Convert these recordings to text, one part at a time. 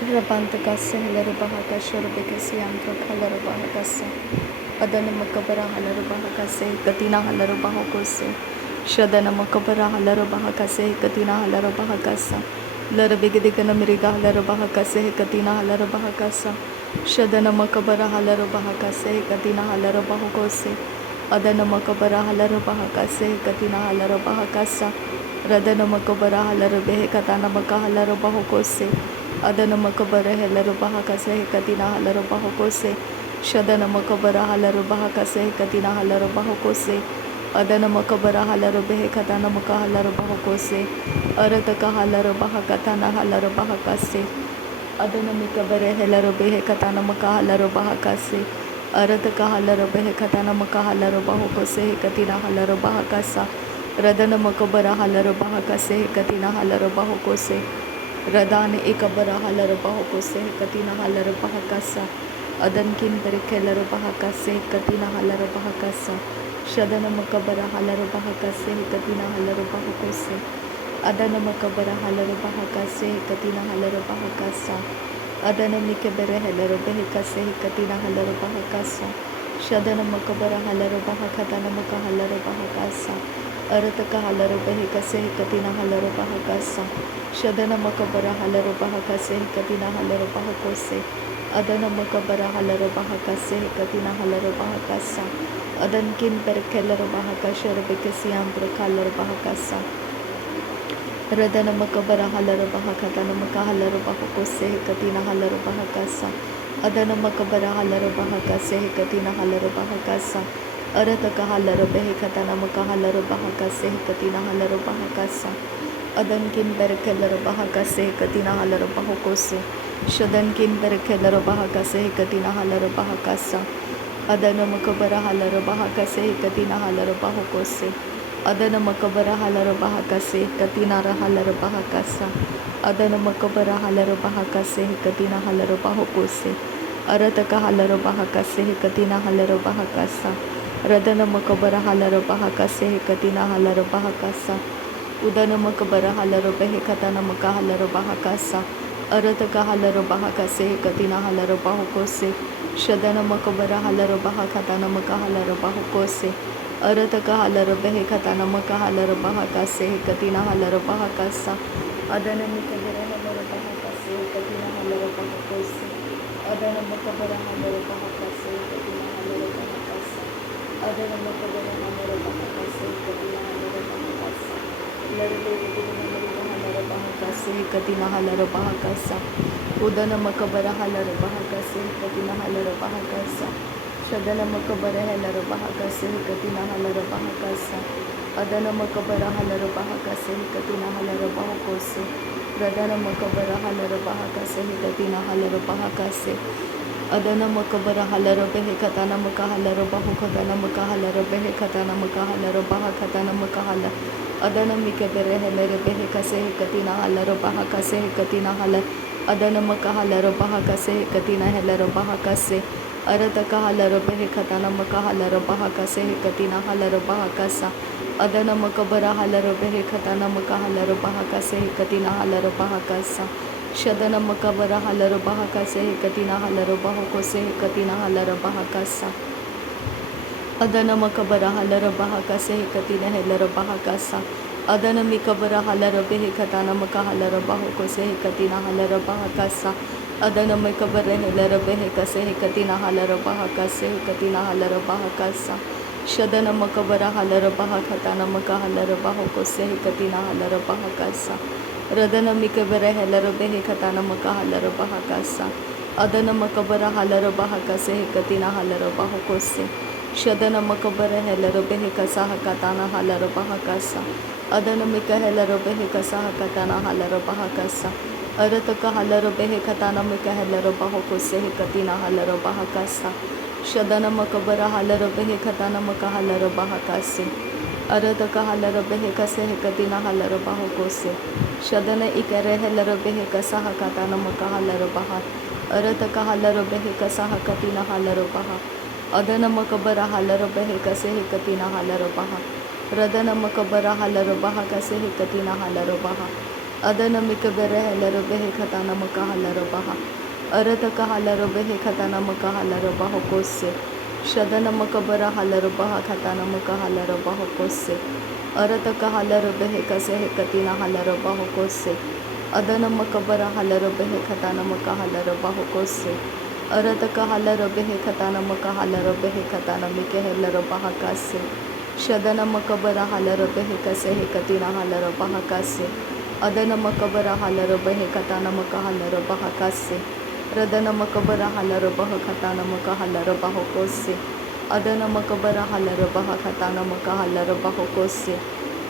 Rabantagasa Hilarabahaka Shurabikasi Andra Kalarabahakasa Adana Makabara Halarabahakase Katina Halarabahokose Shadana Makabara Halarabahakase Katina Halarabahakasa Larabigadikana Miriga Halarabahakase Katina Halarabahakasa Shadana Makabara Halarabahakase Katina Halarabahokose Adana Makabara Halarabahakase Katina Halarabahakasa Radana Makabara Halarabehe Katana Makahalarabahokose Adana Makabara Halarabahakase Katina Halarabahokose Shadana Makabara Halarabahakase Katina Halarabahokose Adana Makabara Halarabehe Katana Makahalarabahokose Arataka Halarabahakatana Halarabahakase Adana Mikabare Helarabehe Katana Makahalarabahakase Arataka Halarabehe Katana Makahalarabahokose Katina Halarabahakasa Radana Makabara Halarabahakase Katina Halarabahokose Radane Ekabara Halarabahokose Katina Halarabahakasa Adankin Berekelarabahakase Katina Halarabahakasa Shadana Makabara Halarabahakase Katina Halarabahokose Adana Makabara Halarabahakase Katina Halarabahakasa Adana Mikabere Halarabahakase Katina Halarabahakasa Shadana Makabara Halarabahakatana Makahalarabahakasa Arataka Halarabahakase Katina Halarabahakasa Shadana Makabara Halarabahakase Katina Halarabahakose Adana Makabara Halarabahakase Katina Halarabahakasa Adankin Berkelarabahakasha Rabikasi Ambra Kalarabahakasa Radana Makabara Halarabahakatana Makahalarabahakose Katina Halarabahakasa Adana Makabara Halarabahakase Katina Halarabahakasa Arataka Halarabehe Katana Makahalarabahakase Katina Halarabahakasa Adankin Berkelarabahakase Katina Halarabahakose Shadankin Berkelarabahakase Katina Halarabahakasa Adana Makabara Halarabahakase Katina Halarabahakose Adana Makabara Halarabahakase Katina Halarabahakasa Adana Makabara Halarabahakase Katina Halarabahakose Arataka Halarabahakase Katina Halarabahakasa Radana Makabara Halarabahakase Katina Halarabahakasa Udana Makabara Halarabehe Katana Makahalarabahakasa Arataka Halarabahakase Katina Halarabahakose Shadana Makabara Halarabahakatana Makahalarabahakose Arataka Halarabehe Katana Makahalarabahakase Katina Halarabahakasa Adana Mikabara Halarabahakase Katina Halarabahakose Adana Makabara Halarabahakase Katina Halarabahakasa Adana Makabara Halarabahakase Katina Halarabahakasa Halarabahakase Katina Halarabahakasa Udana Makabara Halarabahakase Katina Halarabahakasa Shadana Makabara Halarabahakase Katina Halarabahakasa Adana Makabara Halarabahakase Katina Halarabahakose Radana Makabara Halarabahakase Katina Halarabahakase Adana Makabara Halarabehe Katana Makahalarabahukatana Makahalarabehe Katana Makahalarabahakatana Makahala Adana Mikabere Helerebehe Kase Katina Halarabahakase Katina Hala Adana Makahalarabahakase Katina Halarabahakase Arataka Halarabehe Katana Makahalarabahakase Katina Halarabahakasa Adana Makabara Halarabehe Katana Makahalarabahakase Katina Halarabahakasa Shadana Makabara Halarabahakase Katina Halarabahakose Katina Halarabahakasa Adana Makabara Halarabahakase Katina Halarabahakasa Adana Mikabara Halarabehe Katana Makahalarabahakose Katina Halarabahakasa Adana Mikabara Halarabehe Kase Katina Halarabahakase Katina Halarabahakasa Shadana Makabara Halarabahakatana Makahalarabahakose Katina Halarabahakasa Radana Mikabara Halarabehe Katana Makahalarabahakasa Adana Makabara Halarabahakase Katina Halarabahakose Shadana Makabara Halarabehe Kasaha Katana Halarabahakasa Adana Mika Halarabehe Kasaha Katana Halarabahakasa Arataka Halarabehe Katana Mika Halarabahakose Katina Halarabahakasa Shadana Makabara Halarabehe Katana Makahalarabahakase Arataka Halarabehe Kase Katina Halarabahakose Shadana Ikare Halarabehe Kasaha Katana Makahalarabaha Arataka Halarabehe Kasaha Katina Halarabaha Adana Makabara Halarabehe Kase Katina Halarabaha Radana Makabara Halarabaha Kase Katina Halarabaha Adana mikabere helero behe katana makahalaro baha. Arata kahalaro behe katana makahalaro baho kose. Shadana makabara halaro baha katana makahalaro baho kose. Arata kahalaro behe kase katina halaro baho kose. Adana makabara halaro behe katana makahalaro baho kose. Arata kahalaro behe katana makahalaro behe katana mike helero baha kase. Shadana makabara halaro behe kase katina halaro baha kase. Adana makabara halaro behe katana makahalaro baha kase. Radana makabara halaro baha katana makahalaro baho kose. Adana makabara halaro baha katana makahalaro baho kose.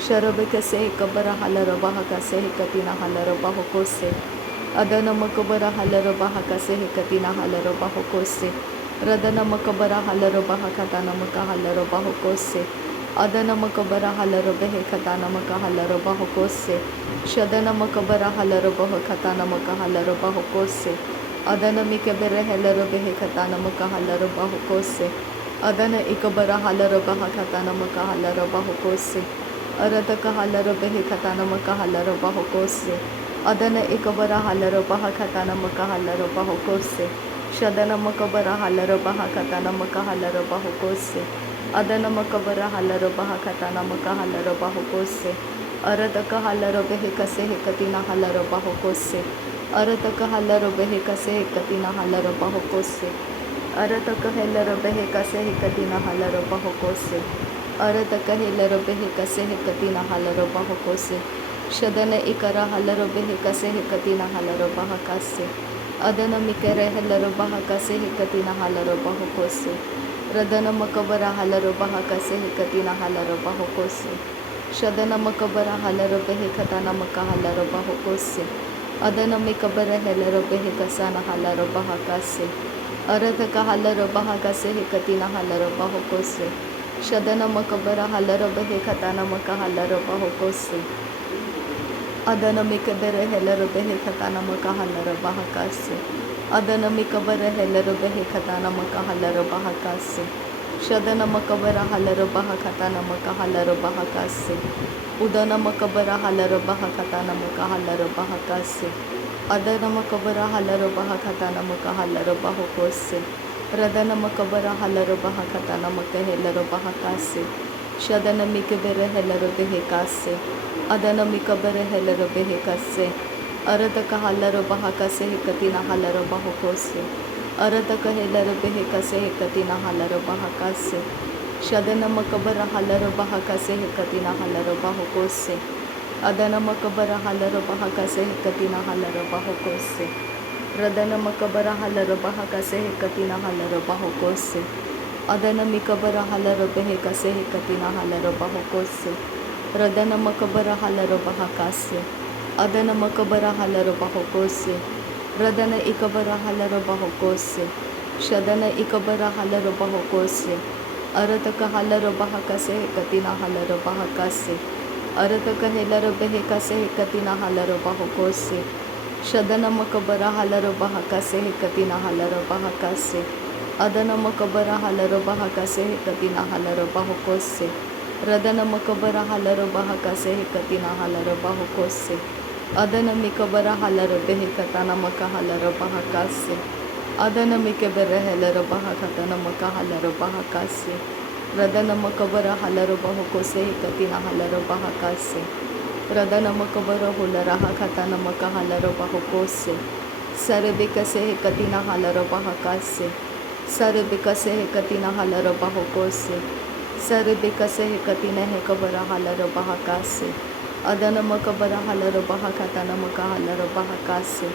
Sharabe kase kabara halaro baha kase katina halaro baho kose. Adana makabara halaro baha kase katina halaro baho kose. Radana makabara halaro baha katana makahalaro baho kose. Adana makabara halaro behe katana makahalaro baho kose. Shadana makabara halaro baho katana makahalaro baho kose. Adana mikabere halaro behe katana makahalaro baho kose. Adana ikabara halaro baha katana makahalaro baho kose. Arada kahalaro behe katana makahalaro baho kose. Adana ikabara halaro baha katana makahalaro baho kose. Shadana makabara halaro baha katana makahalaro baho kose. Adana makabara halaro baha katana makahalaro baho kose. Arada kahalaro behe kase katina halaro baho kose. Arada kahalaro behe kase katina halaro baho kose. Arada kahalaro behe kase katina halaro baho kose. Arada kahalaro behe kase katina halaro baho kose. Shadana ikara halaro behe kase katina halaro baha kase. Adana mikere halaro baha kase katina halaro baho kose. Radana makabara halaro baha kase katina halaro baho kose. Shadana makabara halaro behe katana makahalaro baho kose. Adana mikabara halaro behe kasana halaro baha kase. Arada kahalaro baha kase katina halaro baho kose. Shadana makabara halaro behe katana makahalaro baho kose. Adana mikabara halaro behe katana makahalaro baha kase. Adana mikabara halaro behe katana makahalaro baha kase. Shadana makabara halaro baha katana makahalaro baha kase. Udana makabara halaro baha katana makahalaro baha kase. Adana makabara halaro baha katana makahalaro baho kose. Radana makabara halaro baha katana makahalaro baha kase. Shadana mikabara halaro behe kase. Adana mikabara halaro behe kase. Arada kahalaro baha kase katina halaro baho kose. Arada kahalaro behe kase katina halaro baha kase. Shadana makabara halaro baha kase katina halaro baho kose. Adana makabara halaro baha kase katina halaro baho kose. Radana makabara halaro baha kase katina halaro baho kose. Adana mikabara halaro behe kase katina halaro baho kose. Radana makabara halaro baha kase. Adana makabara halaro baho kose. Radana ikabara halaro baho kose. Shadana ikabara halaro baho kose. Arataka halaro baha kase katina halaro baha kase. Arataka helaro behe kase katina halaro baho kose. Shadana makabara halaro baha kase katina halaro baha kase. Adana makabara halaro baha kase katina halaro baho kose. Radana makabara halaro baha kase katina halaro baho kose. Adana mikabara halaro behe katana makahalaro baha kase. Adana mikabara halaro baha katana makahalaro baha kase. Radana makabara halaro baho kose katina halaro baha kase. Radana makabara hulara katana makahalaro baho kose. Sare bikase katina halaro baha kase. Sare bikase katina halaro baho kose. Sare bikase katina hekabara halaro baha kase. Adana makabara halaro baha katana makahalaro baha kase.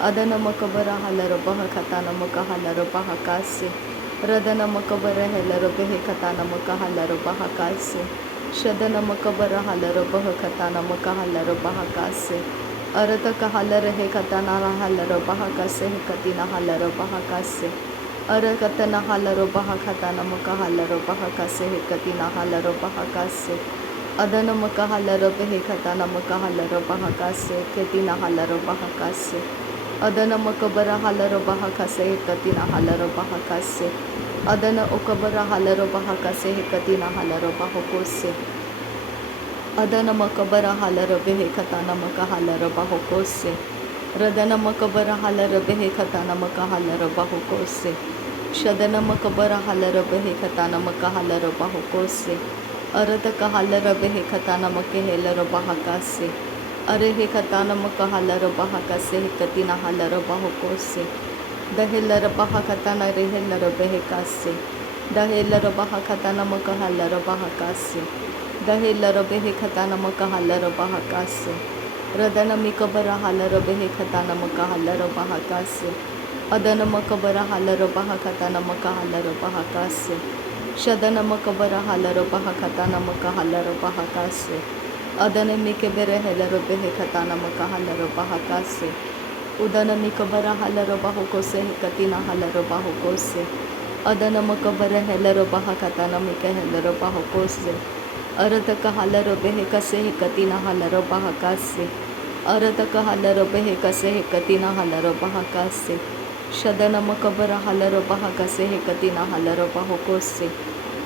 Adana makabara halaro baha katana makahalaro baha kase. Radana makabara halaro behe katana makahalaro baha kase. Shadana makabara halaro baha katana makahalaro baha kase. Arata kahalaro he katana halaro baha kase katina halaro baha kase. Arakatana halaro baha katana makahalaro baha kase katina halaro baha kase. Adana makahalaro behe katana makahalaro baha kase katina halaro baha kase. Adana makabara halaro baha kase katina halaro baha kase. Adana okabara halaro baha kase katina halaro baha kose. Adana makabara halara behe katana makahalara bahokose. Radana makabara halara behe katana makahalara bahokose. Shadana makabara halara behe katana makahalara bahokose. Arada kahalara behe katana makahelara bahakase. Arehe katana makahalara bahakase katina halara bahokose. Dahelara bahakatana rehelara behe kase. Dahelara bahakatana makahalara bahakase. Dahelara behe katana makahalara bahakase. Radana mikabara halara behe katana makahalara bahakase. Adana makabara halara bahakatana makahalara bahakase. Shadana makabara halara bahakatana makahalara bahakase. Adana mikabere halara behe katana makahalara bahakase. Udana mikabara halara bahokose katina halara bahokose. Adana makabara halara bahakatana mikahalara bahokose. Arataka halara behe kase katina halara bahakase. Arataka halara behe kase katina halara bahakase. Shadana makabara halara bahakase katina halara bahokose.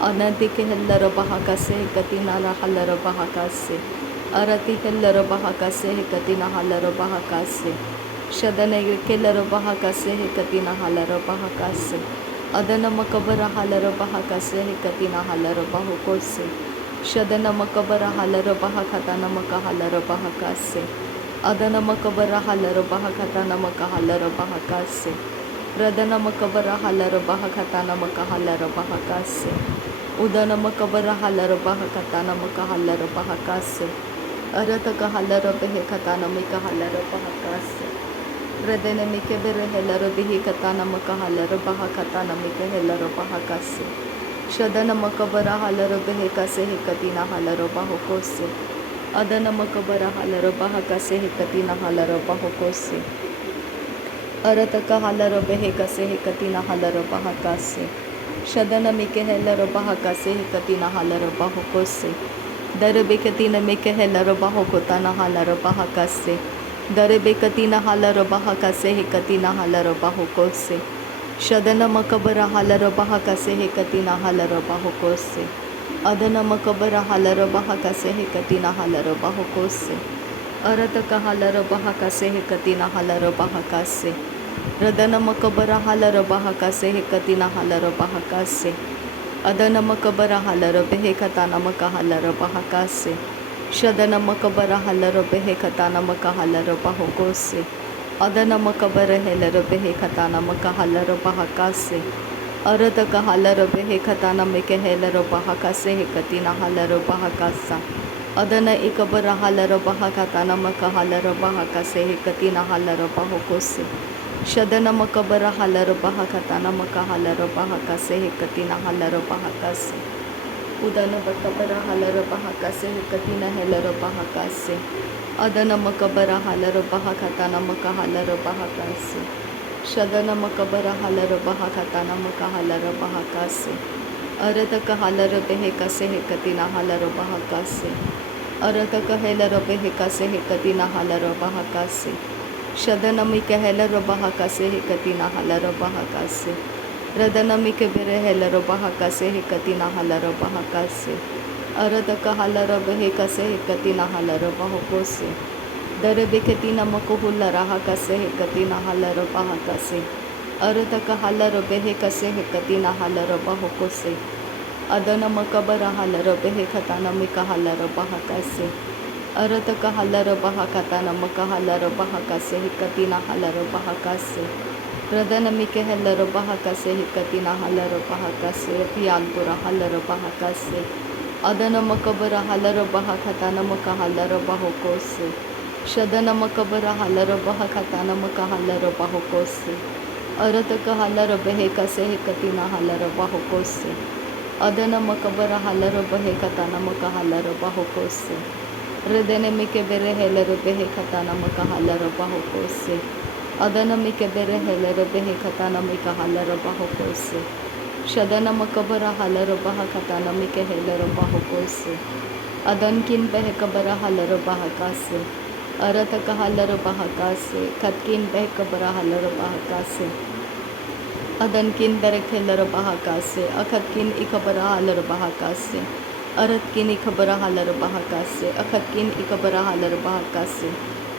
Anadike halara bahakase katina halara bahakase. Arati halara bahakase katina halara bahakase. Shadana kelara bahakase katina halara bahakase. Adana makabara halara bahakase katina halara bahokose. Shadana makabara halara bahakatana makahalara bahakase. Adana makabara halara bahakatana makahalara bahakase. Radana makabara halara bahakatana makahalara bahakase. Udana makabara halara bahakatana makahalara bahakase. Arataka halara behekatana mikahalara bahakase. Radana mikabere halara behekatana makahalara bahakatana mikahalara bahakase. Shadana makabara halara behe kase katina halara bahokose. Adana makabara halara bahakase katina halara bahokose. Arataka halara behe kase katina halara bahakase. Shadana mike halara bahakase katina halara bahokose. Darebe katina mike halara bahokotana halara bahakase. Darebe katina halara bahakase katina halara bahokose. Shadana makabara halara bahakase katina halara bahokose. Adana makabara halara bahakase katina halara bahokose. Arataka halara bahakase katina halara bahakase. Radana makabara halara bahakase katina halara bahakase. Adana makabara halara behe katana makahalara bahakase. Shadana makabara halara behe katana makahalara bahokose. Adana makabara halara behe katana makahalara bahakase. Arataka halara behe katana mekahalara bahakase katina halara bahakasa. Adana ikabara halara bahakatana makahalara bahakase katina halara bahokose. Shadana makabara halara bahakatana makahalara bahakase katina halara bahakase. Udana makabara halara bahakase katina halara bahakase. Adana makabara halara bahakatana makahalara bahakase. Shadana makabara halara bahakatana makahalara bahakase. Arataka halara behe kase katina halara bahakase. Arataka halara behe kase katina halara bahakase. Shadana mika halara bahakase katina halara bahakase. Radana mika bere halara bahakase katina halara bahakase. Arataka halara behe kase katina halara bahakose. Darebe katina makuhulara hakase katina halara bahakase. Arataka halara behe kase katina halara bahakose. Adana makabara halara behe katana mika halara bahakase. Arataka halara bahakatana makahalara bahakase katina halara bahakase. Radana mika halara bahakase katina halara bahakase. Piyanpura halara bahakase. Adana makabara halara bahakatana makahalara bahakose. Shadana makabara halara bahakatana makahalara bahakose. Arataka halara behe kase katina halara bahakose. Adana makabara halara behe katana makahalara bahakose. Redene mike bere halara behe katana makahalara bahakose. Adana mike bere halara behe katana makahalara bahakose. Shadana makabara halara bahakatana mike halara bahakose. Adankin behe kabara halara bahakase. Arataka halara bahakase. Katkin behe kabara halara bahakase. Adankin berek halara bahakase. Akatkin ikabara halara bahakase. अरत किन इखबरा hauler बहाकासे अखत किन इखबरा hauler बहाकासे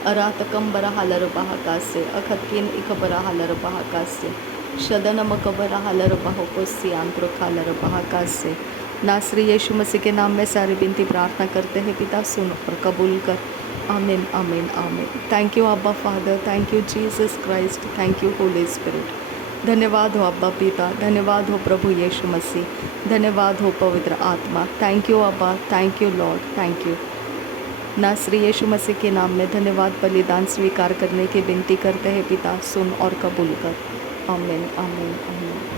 अरातकम बरा hauler बहाकासे अखत किन इखबरा hauler बहाकासे शदन मकबरा hauler बहोकोसी आंत्रो खालर बहाकासे। नासरी यीशु मसीह के नाम में सारी विनती प्रार्थना करते हैं पिता, सुन और कबूल कर। आमीन आमीन आमीन। थैंक यू अब्बा father, thank you Jesus Christ, thank you Holi spirit. धन्यवाद हो अब्बा पिता, धन्यवाद हो प्रभु यीशु मसीह, धन्यवाद हो पवित्र आत्मा। थैंक यू अब्बा, thank you Lord, thank you. नासरी यीशु मसीह के नाम में धन्यवाद बलिदान स्वीकार करने की विनती करते हैं पिता, सुन और कबूल कर। आमीन आमीन आमीन।